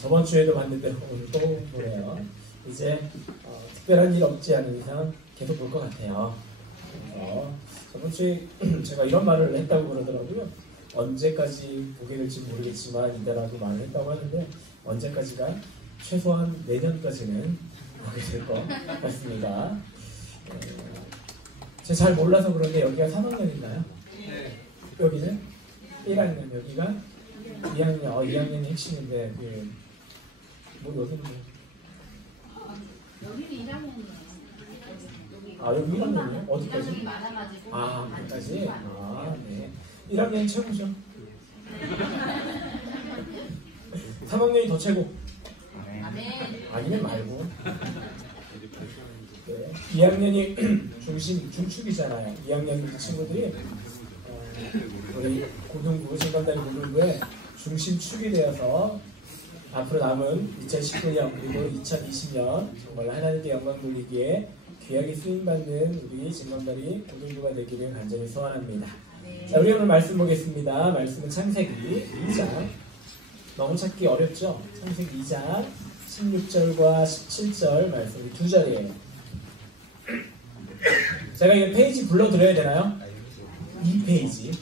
저번 주에도 봤는데 오늘 또 보네요. 이제 특별한 일 없지 않은 이상 계속 볼 것 같아요. 그래서 저번 주에 제가 이런 말을 했다고 그러더라고요. 언제까지 보게 될지 모르겠지만 이대라고 말을 했다고 하는데 언제까지가 최소한 내년까지는 보게 될 것 같습니다. 제가 잘 몰라서 그런데 여기가 3학년인가요? 네. 여기는 1학년, 여기가 2학년, 2학년이 핵심인데 뭐 여기는 여기는 1학년이에요. 여기 1학년이에요? 어디까지? 1학년이 많아가지고 거기까지? 네. 1학년이 최고죠. 3학년이 더 최고. 아니면 말고. 네. 2학년이 중축이잖아요. 2학년 친구들이 우리 고등부, 진감다리 고등부의 중심축이 되어서 앞으로 남은 2019년 그리고 2020년 정말 하나님께 영광 돌리기에 귀하게 쓰임받는 우리 진감다리 고등부가 되기를 간절히 소원합니다. 자, 우리 오늘 말씀 보겠습니다. 말씀은 창세기 2장. 너무 찾기 어렵죠? 창세기 2장 16절과 17절 말씀이 두 절이에요. 제가 이 페이지 불러드려야 되나요? 2페이지.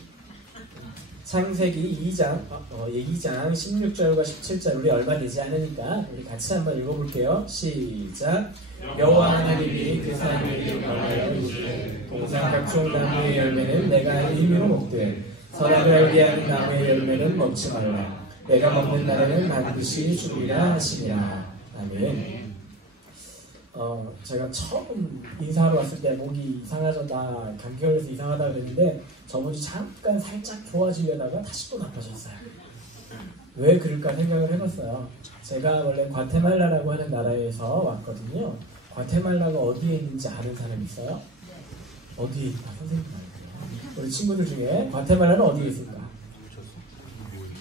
창세기 2장 16절과 17절 우리 얼마 되지 않으니까 우리 같이 한번 읽어볼게요. 시작. 여호와 하나님이 그 사람에게 말하여 이르시되 동산 각종 나무의 열매는 내가 임의로 먹되 선악을 알게 하는 나무의 열매는 먹지 말라. 내가 먹는 날에는 반드시 죽으리라 하시니라. 아멘. 제가 처음 인사하러 왔을 때 목이 이상하다, 감기 걸려서 이상하다 그랬는데 저번주 잠깐 살짝 좋아지려다가 다시 또 나빠졌어요. 왜 그럴까 생각을 해봤어요. 제가 원래 과테말라라고 하는 나라에서 왔거든요. 과테말라가 어디에 있는지 아는 사람 있어요? 어디에 있다? 선생님 말해요. 우리 친구들 중에 과테말라는 어디에 있을까?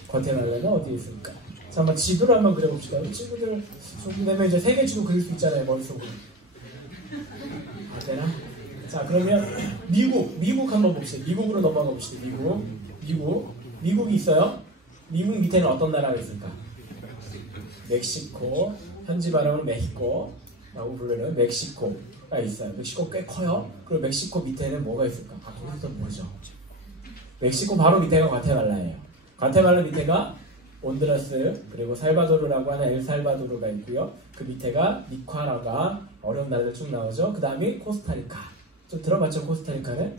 과테말라는 어디에 있을까? 자, 한번 지도를 한번 그려봅시다. 우리 친구들 되면 이제 세계 지도 그릴 수 있잖아요, 머릿속으로. 되나? 자, 그러면 미국 한번 봅시다. 미국으로 넘어가 봅시다. 미국이 있어요. 미국 밑에는 어떤 나라가 있을까? 멕시코, 현지 발음은 멕시코라고 부르는 멕시코가 있어요. 멕시코 꽤 커요. 그리고 멕시코 밑에는 뭐가 있을까? 거기서 뭐죠? 멕시코 바로 밑에가 과테말라예요. 과테말라 밑에가 온드라스, 그리고 살바도르라고 하는 엘살바도르가 있고요. 그 밑에가 니카라가 어려운 나라들 쭉 나오죠. 그 다음에 코스타리카. 좀 들어봤죠? 코스타리카는?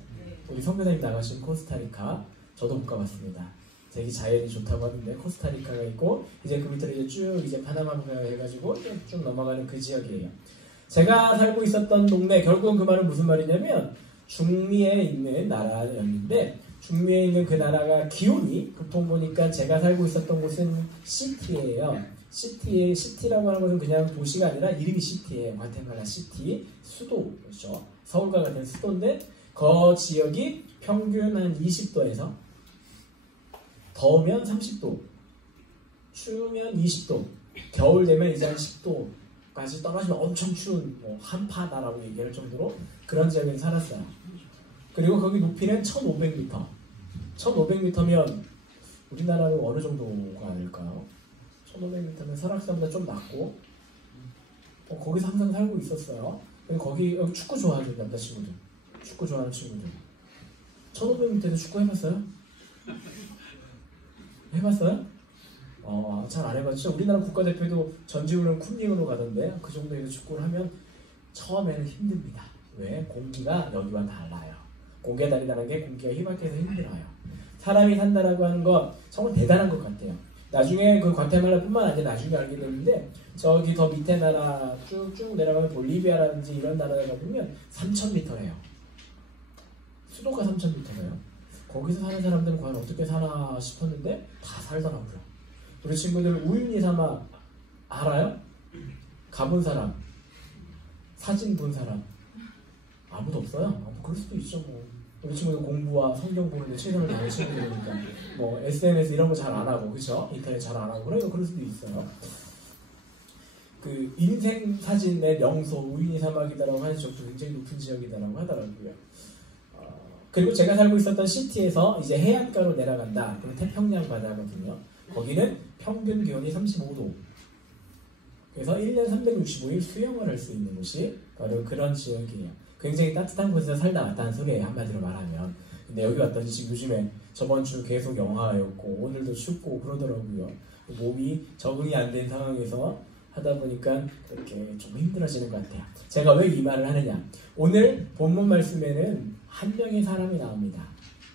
우리 선교사님 나가신 코스타리카. 저도 못 가봤습니다. 되게 자연이 좋다고 하는데 코스타리카가 있고 이제 그 밑으로 이제 쭉 이제 파나마가 해가지고 쭉 넘어가는 그 지역이에요. 제가 살고 있었던 동네, 결국은 그 말은 무슨 말이냐면 중미에 있는 나라였는데 중미에 있는 그 나라가 기온이 보통 보니까 제가 살고 있었던 곳은 시티예요. 시티라고 하는 것은 그냥 도시가 아니라 이름이 시티예요. 과테말라 시티, 수도죠. 서울과 같은 수도인데 그 지역이 평균 한 20도에서 더우면 30도, 추우면 20도, 겨울 되면 이제 한 10도까지 떨어지면 엄청 추운 한파다라고 얘기할 정도로 그런 지역에 살았어요. 그리고 거기 높이는 1500m. 1500m면 우리나라로 어느 정도가 될까요? 1500m면 설악산보다 좀 낮고 거기서 항상 살고 있었어요. 거기 축구 좋아하는 남자친구들, 축구 좋아하는 친구들 1500m에서 축구 해봤어요? 해봤어요? 잘 안 해봤죠? 우리나라 국가대표도 전지훈련 쿤닝으로 가던데 그 정도에서 축구를 하면 처음에는 힘듭니다. 왜? 공기가 여기와 달라요. 공기가 다르다는 게 공기가 희박해서 힘들어요. 사람이 산다라고 하는 건 정말 대단한 것 같아요. 나중에 그 과테말라뿐만 아니라 나중에 알게 됐는데 저기 더 밑에 나라 쭉쭉 내려가면 볼리비아라든지 이런 나라에 가보면 3000m예요. 수도가 3000m예요. 거기서 사는 사람들은 과연 어떻게 사나 싶었는데 다 살더라고요. 우리 친구들 우유니 사막 알아요? 가본 사람, 사진 본 사람 아무도 없어요? 그럴 수도 있죠. 우리 친구들 공부와 성경 보는데 최선을 다하는 친구들이니까 SNS 이런 거 잘 안 하고 그죠? 인터넷 잘 안 하고 그러니까 그럴 수도 있어요. 그 인생 사진의 명소 우유니 사막이다라고 하는 지역도 굉장히 높은 지역이다라고 하더라고요. 그리고 제가 살고 있었던 시티에서 이제 해안가로 내려간다. 그럼 태평양 바다거든요. 거기는 평균 기온이 35도. 그래서 1년 365일 수영을 할 수 있는 곳이 바로 그런 지역이에요. 굉장히 따뜻한 곳에서 살다 왔다는 소리예요. 한마디로 말하면. 근데 여기 왔더니 지금 요즘에 저번 주 계속 영하였고 오늘도 춥고 그러더라고요. 몸이 적응이 안 된 상황에서 하다 보니까 그렇게 좀 힘들어지는 것 같아요. 제가 왜 이 말을 하느냐. 오늘 본문 말씀에는 한 명의 사람이 나옵니다.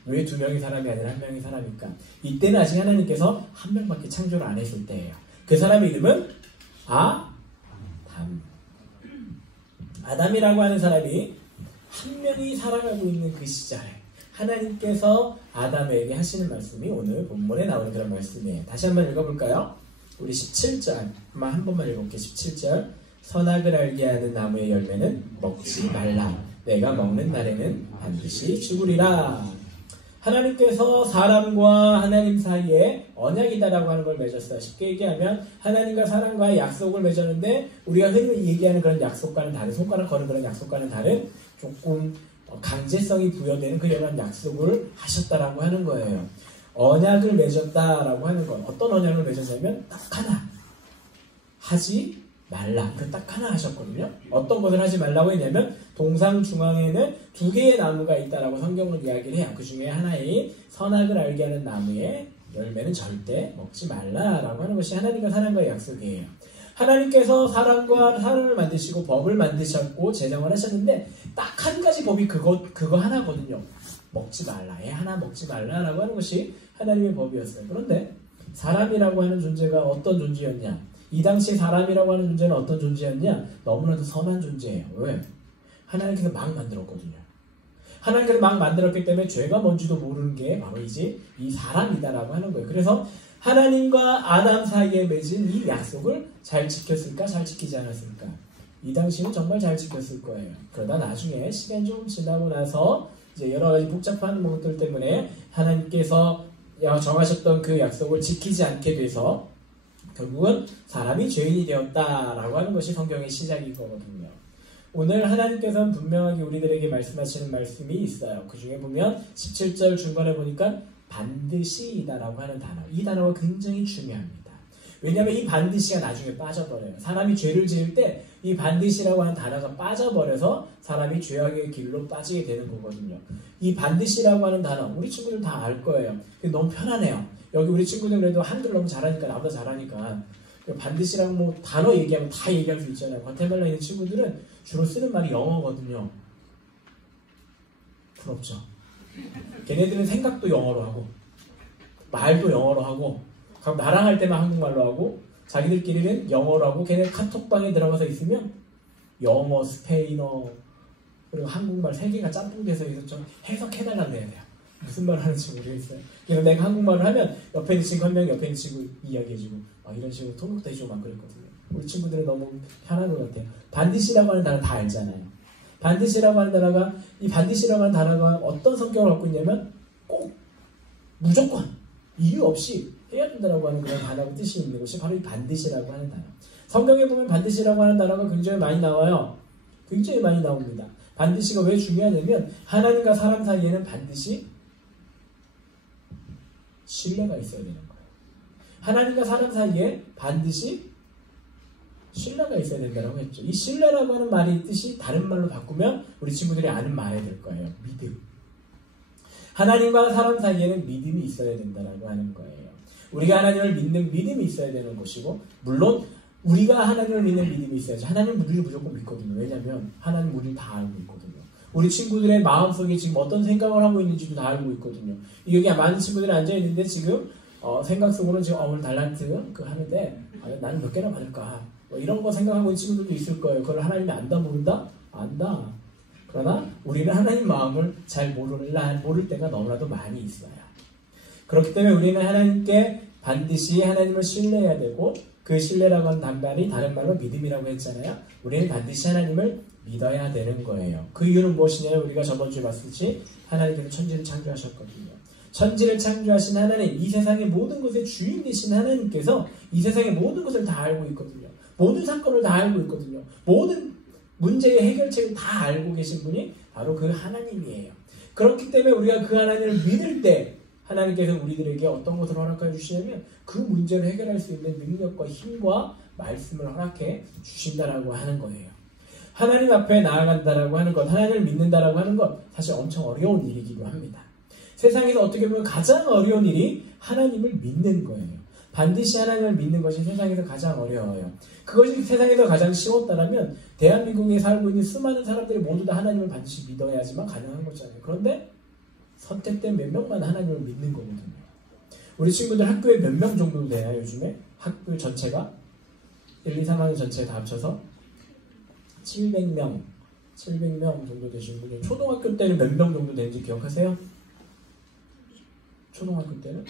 왜 두 명의 사람이 아니라 한 명의 사람일까? 이때는 아직 하나님께서 한 명밖에 창조를 안 했을 때예요. 그 사람의 이름은 아담. 아담이라고 하는 사람이 한 명이 살아가고 있는 그 시절에 하나님께서 아담에게 하시는 말씀이 오늘 본문에 나오는 그런 말씀이에요. 다시 한번 읽어볼까요? 우리 17절만 한 번만 읽어볼게요. 17절. 선악을 알게 하는 나무의 열매는 먹지 말라. 내가 먹는 날에는 반드시 죽으리라. 하나님께서 사람과 하나님 사이에 언약이다라고 하는 걸 맺었어요. 쉽게 얘기하면 하나님과 사람과의 약속을 맺었는데 우리가 흔히 얘기하는 그런 약속과는 다른, 손가락 거는 그런 약속과는 다른 조금 강제성이 부여되는 그런 약속을 하셨다라고 하는 거예요. 언약을 맺었다라고 하는 건 어떤 언약을 맺었냐면 딱 하나 하지 말라. 그 딱 하나 하셨거든요. 어떤 것을 하지 말라고 했냐면 동상 중앙에는 두 개의 나무가 있다라고 성경은 이야기를 해요. 그 중에 하나인 선악을 알게 하는 나무의 열매는 절대 먹지 말라라고 하는 것이 하나님과 사람과의 약속이에요. 하나님께서 사람과 사람을 만드시고 법을 만드셨고 제정을 하셨는데 딱 한 가지 법이 그거 하나거든요. 먹지 말라. 애 하나 먹지 말라라고 하는 것이 하나님의 법이었어요. 그런데 사람이라고 하는 존재가 어떤 존재였냐? 이 당시 사람이라고 하는 존재는 어떤 존재였냐? 너무나도 선한 존재예요. 왜? 하나님께서 막 만들었거든요. 하나님께서 막 만들었기 때문에 죄가 뭔지도 모르는 게 바로 이제 이 사람이다라고 하는 거예요. 그래서 하나님과 아담 사이에 맺은 이 약속을 잘 지켰을까? 잘 지키지 않았을까? 이 당시는 정말 잘 지켰을 거예요. 그러다 나중에 시간이 좀 지나고 나서 이제 여러 가지 복잡한 것들 때문에 하나님께서 정하셨던 그 약속을 지키지 않게 돼서 결국은 사람이 죄인이 되었다라고 하는 것이 성경의 시작인 거거든요. 오늘 하나님께서는 분명하게 우리들에게 말씀하시는 말씀이 있어요. 그 중에 보면 17절 중간에 보니까 반드시이다라고 하는 단어. 이 단어가 굉장히 중요합니다. 왜냐하면 이 반드시가 나중에 빠져버려요. 사람이 죄를 지을 때 이 반드시라고 하는 단어가 빠져버려서 사람이 죄악의 길로 빠지게 되는 거거든요. 이 반드시라고 하는 단어 우리 친구들 다 알 거예요. 너무 편하네요. 여기 우리 친구들 그래도 한글 너무 잘하니까 나보다 잘하니까 반드시라고 뭐 단어 얘기하면 다 얘기할 수 있잖아요. 과테말라에 있는 친구들은 주로 쓰는 말이 영어거든요. 부럽죠. 걔네들은 생각도 영어로 하고 말도 영어로 하고 나랑 할 때만 한국말로 하고 자기들끼리는 영어로 하고 걔네 카톡방에 들어가서 있으면 영어, 스페인어 그리고 한국말 세 개가 짬뽕돼서 있어서 좀 해석해달라고 해야 돼요. 무슨 말 하는지 모르겠어요. 그래서 내가 한국말을 하면 옆에 있는 친구 한 명 옆에 있는 친구 이야기해주고 이런 식으로 통역도 해주고 막 그랬거든요. 우리 친구들은 너무 편한 것 같아요. 반드시라고 하는 단어 다 알잖아요. 반드시라고 하는 단어가 이 반드시라고 하는 단어가 어떤 성격을 갖고 있냐면 꼭 무조건 이유 없이 해야 된다라고 하는 그런 단어가 뜻이 있는 것이 바로 이 반드시라고 하는 단어. 성경에 보면 반드시라고 하는 단어가 굉장히 많이 나와요. 굉장히 많이 나옵니다. 반드시가 왜 중요하냐면 하나님과 사람 사이에는 반드시 신뢰가 있어야 되는 거예요. 하나님과 사람 사이에 반드시 신뢰가 있어야 된다고 했죠. 이 신뢰라고 하는 말의 뜻이 다른 말로 바꾸면 우리 친구들이 아는 말이 될 거예요. 믿음. 하나님과 사람 사이에는 믿음이 있어야 된다고 하는 거예요. 우리가 하나님을 믿는 믿음이 있어야 되는 것이고 물론 우리가 하나님을 믿는 믿음이 있어야죠. 하나님은 우리를 무조건 믿거든요. 왜냐하면 하나님은 우리를 다 알고 있거든요. 우리 친구들의 마음속에 지금 어떤 생각을 하고 있는지도 다 알고 있거든요. 여기 많은 친구들이 앉아있는데 지금 생각 속으로는 지금 오늘 달란트 하는데 나는 몇 개나 받을까 이런 거 생각하고 있는 친구들도 있을 거예요. 그걸 하나님이 안다 모른다? 안다. 그러나 우리는 하나님 마음을 잘 모를 때가 너무나도 많이 있어요. 그렇기 때문에 우리는 하나님께 반드시 하나님을 신뢰해야 되고 그 신뢰라고 하는 단말이 다른 말로 믿음이라고 했잖아요. 우리는 반드시 하나님을 믿어야 되는 거예요. 그 이유는 무엇이냐면 우리가 저번 주에 봤듯이 하나님께서 천지를 창조하셨거든요. 천지를 창조하신 하나님, 이 세상의 모든 것의 주인 되신 하나님께서 이 세상의 모든 것을 다 알고 있거든요. 모든 사건을 다 알고 있거든요. 모든 문제의 해결책을 다 알고 계신 분이 바로 그 하나님이에요. 그렇기 때문에 우리가 그 하나님을 믿을 때 하나님께서 우리들에게 어떤 것을 허락해 주시냐면 그 문제를 해결할 수 있는 능력과 힘과 말씀을 허락해 주신다라고 하는 거예요. 하나님 앞에 나아간다라고 하는 것, 하나님을 믿는다라고 하는 것 사실 엄청 어려운 일이기도 합니다. 세상에서 어떻게 보면 가장 어려운 일이 하나님을 믿는 거예요. 반드시 하나님을 믿는 것이 세상에서 가장 어려워요. 그것이 세상에서 가장 쉬웠다면 대한민국에 살고 있는 수많은 사람들이 모두 다 하나님을 반드시 믿어야지만 가능한 거잖아요. 그런데 선택된 몇 명만 하나님을 믿는 거거든요. 우리 친구들 학교에 몇 명 정도 되나요? 요즘에 학교 전체가 1, 2, 3학년 전체 다 합쳐서 700명 정도 되시는 분이 초등학교 때는 몇 명 정도 되는지 기억하세요? 초등학교 때는?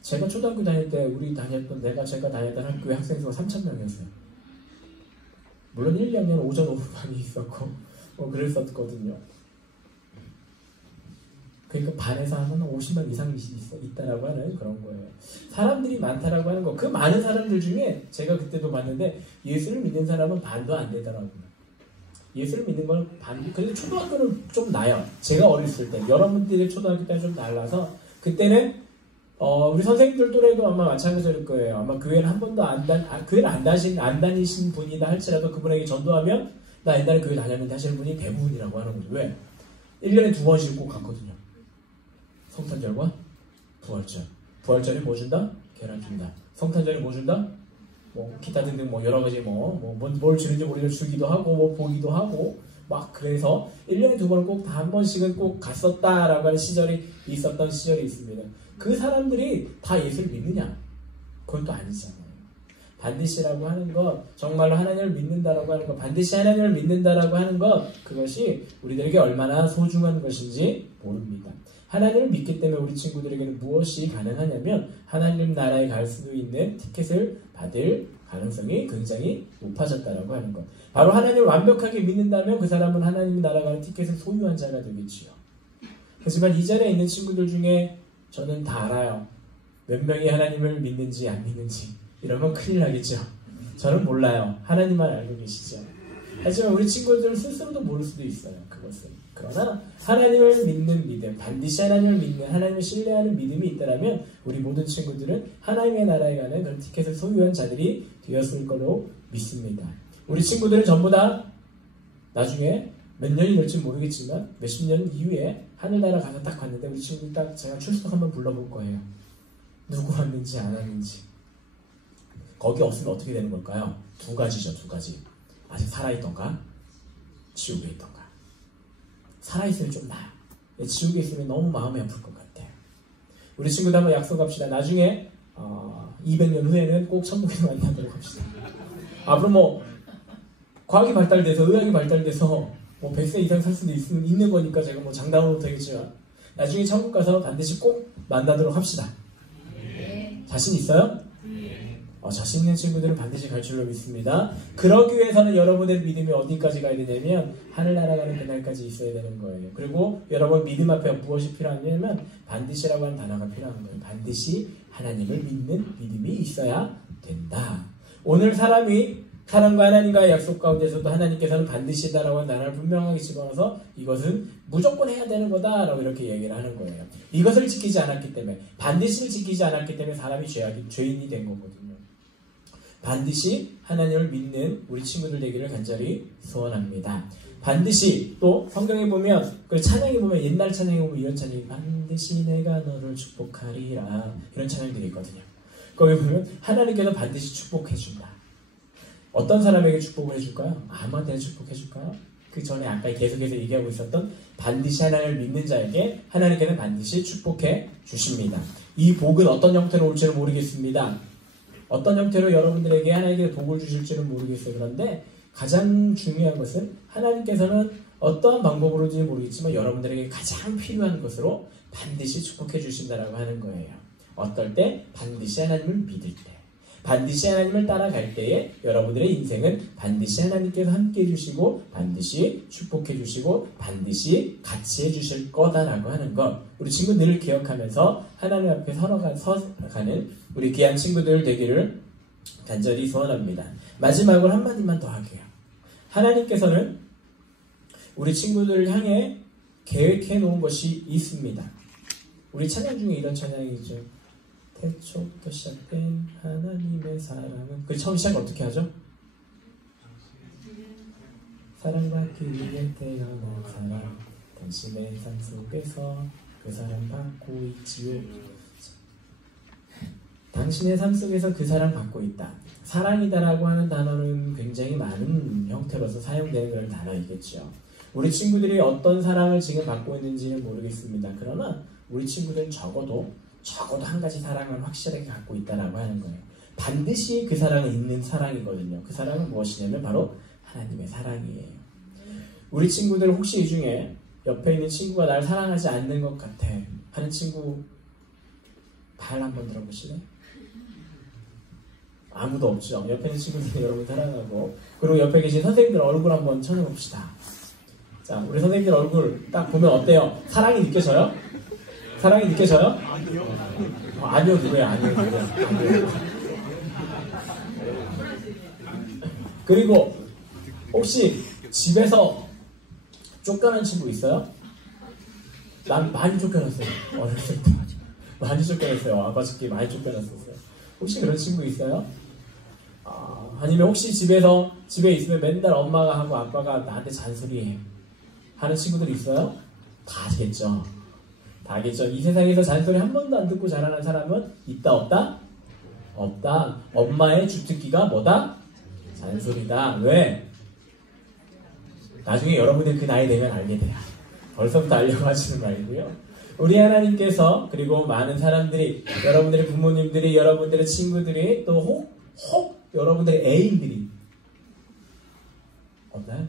제가 초등학교 다닐 때 제가 다녔던 학교의 학생 수가 3,000명이었어요. 물론 1, 2학년은 오전 오후반이 있었고 그랬었거든요. 그러니까 반에서 한 50명 이상 있다라고 하는 그런 거예요. 사람들이 많다라고 하는 거. 그 많은 사람들 중에 제가 그때도 봤는데 예수를 믿는 사람은 반도 안 되더라고요. 예수를 믿는 건 근데 초등학교는 좀 나요. 제가 어렸을 때 여러분들의 초등학교 때는 좀 달라서 그때는 우리 선생님들 또래도 아마 마찬가지일 거예요. 아마 교회를 한 번도 교회를 안 다니신 분이다 할지라도 그분에게 전도하면 나 옛날에 교회 다녔는데 하시는 분이 대부분이라고 하는 거죠. 왜? 1년에 2번씩 꼭 갔거든요. 성탄절과 부활절. 부활절에 뭐 준다? 계란 준다. 성탄절에 뭐 준다? 뭐 기타 등등 뭐 여러 가지 뭘 주는지 모르겠는데 주기도 하고 뭐 보기도 하고 막 그래서 1년에 2번 꼭 한 번씩은 꼭 갔었다라고 하는 시절이 있었던 시절이 있습니다. 그 사람들이 다 예수를 믿느냐? 그건 또 아니잖아요. 반드시라고 하는 것, 정말로 하나님을 믿는다라고 하는 것, 반드시 하나님을 믿는다라고 하는 것, 그것이 우리들에게 얼마나 소중한 것인지 모릅니다. 하나님을 믿기 때문에 우리 친구들에게는 무엇이 가능하냐면 하나님 나라에 갈 수도 있는 티켓을 받을 가능성이 굉장히 높아졌다라고 하는 것. 바로 하나님을 완벽하게 믿는다면 그 사람은 하나님 나라 가는 티켓을 소유한 자가 되겠지요. 하지만 이 자리에 있는 친구들 중에 저는 다 알아요. 몇 명이 하나님을 믿는지 안 믿는지. 이러면 큰일 나겠죠. 저는 몰라요. 하나님만 알고 계시죠. 하지만 우리 친구들 스스로도 모를 수도 있어요. 그것은. 그러나 하나님을 믿는 믿음, 반드시 하나님을 믿는, 하나님을 신뢰하는 믿음이 있다면 우리 모든 친구들은 하나님의 나라에 가는 그런 티켓을 소유한 자들이 되었을 거로 믿습니다. 우리 친구들은 전부 다 나중에 몇 년이 될지 모르겠지만 몇십 년 이후에 하늘나라 가서 딱 갔는데 우리 친구들 딱 제가 출석 한번 불러볼 거예요. 누구 왔는지 안 왔는지. 거기 없으면 어떻게 되는 걸까요? 두 가지죠. 두 가지. 아직 살아있던가 지옥에 있던가. 살아있으면 좀 나아요. 지옥에 있으면 너무 마음이 아플 것 같아요. 우리 친구들 한번 약속합시다. 나중에 200년 후에는 꼭 천국에 만나도록 합시다. 앞으로 뭐 과학이 발달돼서 의학이 발달돼서 뭐 100세 이상 살 수도 있는 거니까 제가 뭐 장담으로 되겠지만 나중에 천국 가서 반드시 꼭 만나도록 합시다. 자신 있어요? 자신 있는 친구들은 반드시 갈 줄로 믿습니다. 그러기 위해서는 여러분의 믿음이 어디까지 가야 되냐면 하늘나라 가는 그날까지 있어야 되는 거예요. 그리고 여러분 믿음 앞에 무엇이 필요하냐면 반드시라고 하는 단어가 필요한 거예요. 반드시 하나님을 믿는 믿음이 있어야 된다. 오늘 사람과 하나님과의 약속 가운데서도 하나님께서는 반드시다라고 하는 단어를 분명하게 집어넣어서 이것은 무조건 해야 되는 거다라고 이렇게 얘기를 하는 거예요. 이것을 지키지 않았기 때문에, 반드시를 지키지 않았기 때문에 사람이 죄인이 된 거거든요. 반드시 하나님을 믿는 우리 친구들 되기를 간절히 소원합니다. 반드시 또 성경에 보면 그 찬양에 보면 옛날 찬양에 보면 이런 찬양이 반드시 내가 너를 축복하리라 이런 찬양들이 있거든요. 거기 보면 하나님께서 반드시 축복해 준다. 어떤 사람에게 축복을 해줄까요? 아무한테나 축복해줄까요? 그 전에 아까 계속해서 얘기하고 있었던 반드시 하나님을 믿는 자에게 하나님께서는 반드시 축복해 주십니다. 이 복은 어떤 형태로 올지는 모르겠습니다. 어떤 형태로 여러분들에게 하나님께서 복을 주실지는 모르겠어요. 그런데 가장 중요한 것은 하나님께서는 어떠한 방법으로인지 모르겠지만 여러분들에게 가장 필요한 것으로 반드시 축복해 주신다라고 하는 거예요. 어떨 때? 반드시 하나님을 믿을 때. 반드시 하나님을 따라갈 때에 여러분들의 인생은 반드시 하나님께서 함께 해주시고 반드시 축복해 주시고 반드시 같이 해주실 거다라고 하는 것 우리 친구들을 기억하면서 하나님 앞에 서가는 우리 귀한 친구들 되기를 간절히 소원합니다. 마지막으로 한마디만 더 할게요. 하나님께서는 우리 친구들을 향해 계획해 놓은 것이 있습니다. 우리 찬양 중에 이런 찬양이 있죠. 태초부터 시작된 하나님의 사랑은, 그 처음 시작 어떻게 하죠? 사랑받기 위해 태어난 사람, 당신의 삶 속에서 그 사랑 받고 있지요. 당신의 삶 속에서 그 사랑 받고 있다. 사랑이다라고 하는 단어는 굉장히 많은 형태로서 사용되는 그런 단어이겠죠. 우리 친구들이 어떤 사랑을 지금 받고 있는지는 모르겠습니다. 그러나 우리 친구들은 적어도 한 가지 사랑을 확실하게 갖고 있다라고 하는 거예요. 반드시 그 사랑은 있는 사랑이거든요. 그 사랑은 무엇이냐면 바로 하나님의 사랑이에요. 우리 친구들 혹시 이 중에 옆에 있는 친구가 날 사랑하지 않는 것 같아 하는 친구 발 한번 들어보실래요? 아무도 없죠. 옆에 있는 친구들이 여러분 사랑하고, 그리고 옆에 계신 선생님들 얼굴 한번 쳐다봅시다. 자, 우리 선생님들 얼굴 딱 보면 어때요? 사랑이 느껴져요? 사랑이 느껴져요? 아니요, 누구예요? 아니요, 누구예요? 아니요. 그리고 혹시 집에서 쫓겨난 친구 있어요? 난 많이 쫓겨났어요. 어렸을 때 많이 쫓겨났어요. 아빠 집게 많이 쫓겨났었어요. 혹시 그런 친구 있어요? 아니면 혹시 집에 있으면 맨날 엄마가 하고 아빠가 나한테 잔소리해 하는 친구들 있어요? 다겠죠. 다겠죠. 이 세상에서 잔소리 한 번도 안 듣고 자라난 사람은 있다 없다? 없다. 엄마의 주특기가 뭐다? 잔소리다. 왜? 나중에 여러분들 그 나이 되면 알게 돼요. 벌써부터 알려고 하시는 말이고요. 우리 하나님께서, 그리고 많은 사람들이, 여러분들의 부모님들이, 여러분들의 친구들이, 또 혹 여러분들의 애인들이 없나요?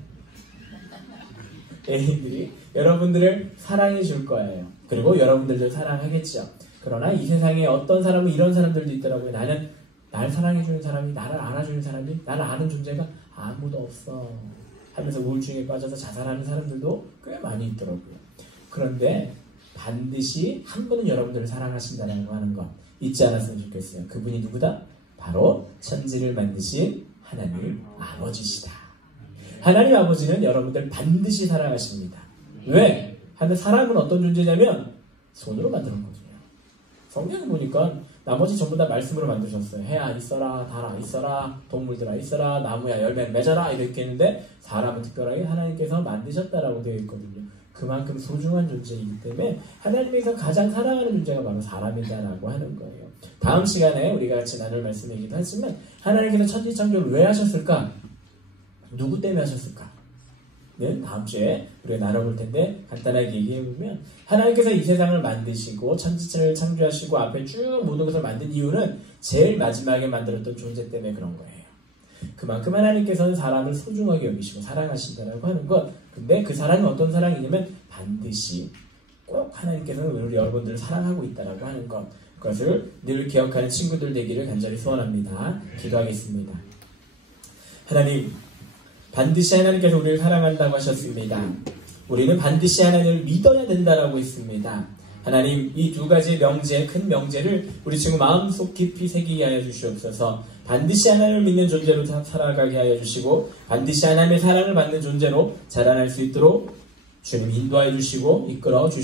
애인들이 여러분들을 사랑해 줄 거예요. 그리고 여러분들도 사랑하겠죠. 그러나 이 세상에 어떤 사람은 이런 사람들도 있더라고요. 나는 날 사랑해 주는 사람이, 나를 알아주는 사람이, 나를 아는 존재가 아무도 없어 하면서 우울증에 빠져서 자살하는 사람들도 꽤 많이 있더라고요. 그런데 반드시 한 분은 여러분들을 사랑하신다는 것 잊지 않았으면 좋겠어요. 그분이 누구다? 바로 천지를 만드신 하나님 아버지시다. 하나님 아버지는 여러분들 반드시 사랑하십니다. 왜? 사람은 어떤 존재냐면 손으로 만들었거든요. 성경에 보니까 나머지 전부 다 말씀으로 만드셨어요. 해야 있어라, 달아 있어라, 동물들아 있어라, 나무야 열매를 맺어라 이렇게 했는데 사람은 특별하게 하나님께서 만드셨다라고 되어 있거든요. 그만큼 소중한 존재이기 때문에 하나님께서 가장 사랑하는 존재가 바로 사람이다라고 하는 거예요. 다음 시간에 우리가 같이 나눌 말씀이기도 하지만 하나님께서 천지창조를 왜 하셨을까? 누구 때문에 하셨을까? 는 다음 주에 우리가 나눠볼 텐데 간단하게 얘기해보면 하나님께서 이 세상을 만드시고 천지를 창조하시고 앞에 쭉 모든 것을 만든 이유는 제일 마지막에 만들었던 존재 때문에 그런 거예요. 그만큼 하나님께서는 사람을 소중하게 여기시고 사랑하신다라고 하는 것. 근데 그 사랑이 어떤 사랑이냐면 반드시 꼭 하나님께서는 우리 여러분들을 사랑하고 있다라고 하는 것. 그것을 늘 기억하는 친구들 되기를 간절히 소원합니다. 기도하겠습니다. 하나님, 반드시 하나님께서 우리를 사랑한다고 하셨습니다. 우리는 반드시 하나님을 믿어야 된다라고 했습니다. 하나님, 이 두 가지 명제, 큰 명제를 우리 친구 마음속 깊이 새기게 하여 주시옵소서. 반드시 하나님을 믿는 존재로 살아가게 하여 주시고 반드시 하나님의 사랑을 받는 존재로 자라날 수 있도록 주님 인도하여 주시고 이끌어 주시옵소서.